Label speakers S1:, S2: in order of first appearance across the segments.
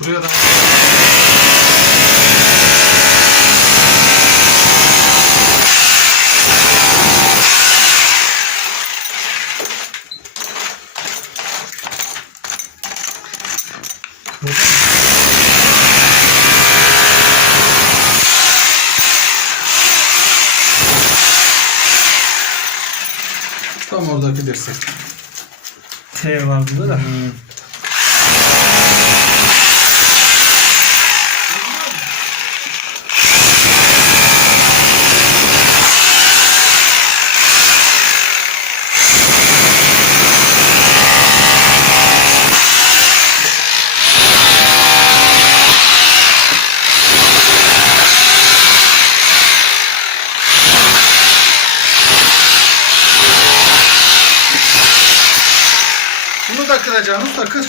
S1: Şuraya da. Tam oradaki destek.
S2: T var burada da.
S1: Bunu da kıracağınız takır.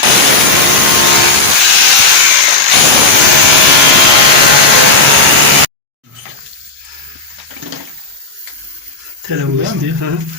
S2: Telefon istiyor.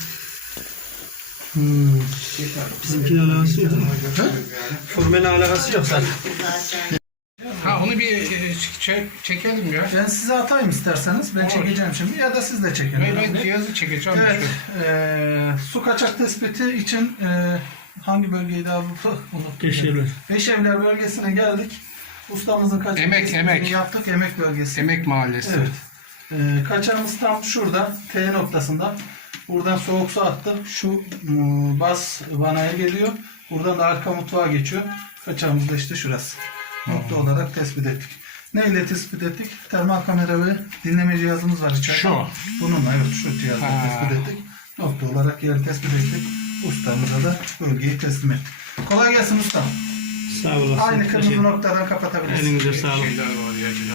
S2: Bizimkinin alakası yok. Formen alakası yok zaten.
S3: Ha onu bir çekelim ya.
S1: Ben size atayım isterseniz. Ben
S3: Olur.
S1: çekeceğim şimdi. Ya da siz de çekin.
S3: Ben cihazı çekeceğim.
S1: Evet. Su kaçak tespiti için hangi bölgeydi abi? Unuttum.
S2: Beşevler.
S1: Beşevler bölgesine geldik. Ustamızın kaçak
S3: Emek,
S1: tespitini
S3: emek.
S1: yaptık. Emek bölgesi.
S3: Emek Mahallesi.
S1: Evet. Kaçağımız tam şurada. T noktasında. Buradan soğuk su attık. Şu bas vanaya geliyor. Buradan da arka mutfağa geçiyor. Kaçağımız da işte şurası. Nokta olarak tespit ettik. Neyle tespit ettik? Termal kamera ve dinleme cihazımız var içeride.
S3: Şu.
S1: Bununla evet şu cihazla tespit ettik. Nokta olarak yeri tespit ettik. Ustamıza da bölgeyi teslim ettik. Kolay gelsin ustam.
S2: Sağ olasın.
S1: Aynı kırmızı noktadan kapatabiliriz.
S2: Elinize sağlık.
S3: Şeyler var ya.